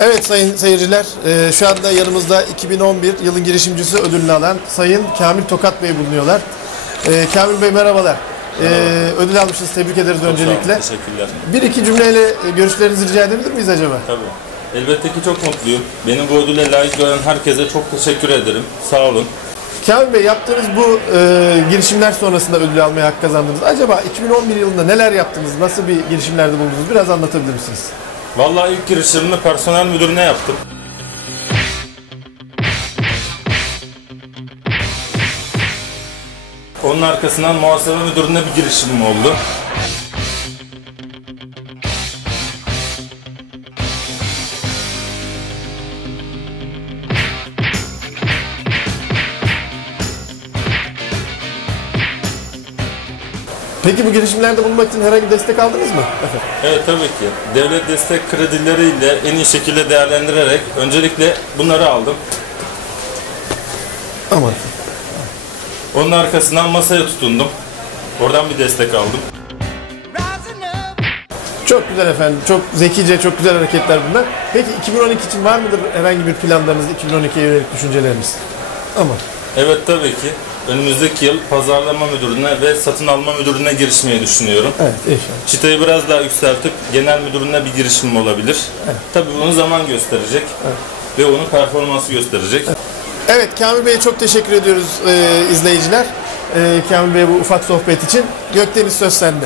Evet sayın seyirciler, e, şu anda yanımızda 2011 yılın girişimcisi ödülünü alan Sayın Kamil Tokat Bey bulunuyorlar. E, Kamil Bey merhabalar. E, ödül almışsınız, tebrik ederiz öncelikle. Teşekkürler. Bir iki cümleyle e, görüşlerinizi rica edebilir miyiz acaba? Tabii. Elbette ki çok mutluyum. Beni bu ödüle layık gören herkese çok teşekkür ederim. Sağ olun. Kamil Bey yaptığınız bu e, girişimler sonrasında ödül almaya hak kazandınız. Acaba 2011 yılında neler yaptınız, nasıl bir girişimlerde bulundunuz? Biraz anlatabilir misiniz? Vallahi ilk girişimimi personel müdürüne yaptım. Onun arkasından muhasebe müdürüne bir girişimim oldu. Peki bu girişimlerde bulunmak için herhangi bir destek aldınız mı? Evet tabii ki. Devlet destek kredileriyle en iyi şekilde değerlendirerek öncelikle bunları aldım. Aman. Onun arkasından masaya tutundum. Oradan bir destek aldım. Çok güzel efendim. Çok zekice, çok güzel hareketler bunlar. Peki 2012 için var mıdır herhangi bir planlarınız, 2012'ye yönelik düşünceleriniz? Aman. Evet tabii ki. Önümüzdeki yıl pazarlama müdürüne ve satın alma müdürüne girişmeyi düşünüyorum. Evet, inşallah. Çıtayı biraz daha yükseltip genel müdürüne bir girişimim olabilir. Tabii bunu zaman gösterecek. Ve onun performansı gösterecek. Evet, Kamil Bey'e çok teşekkür ediyoruz e, izleyiciler. E, Kamil Bey bu ufak sohbet için. Gökdeniz söz sende.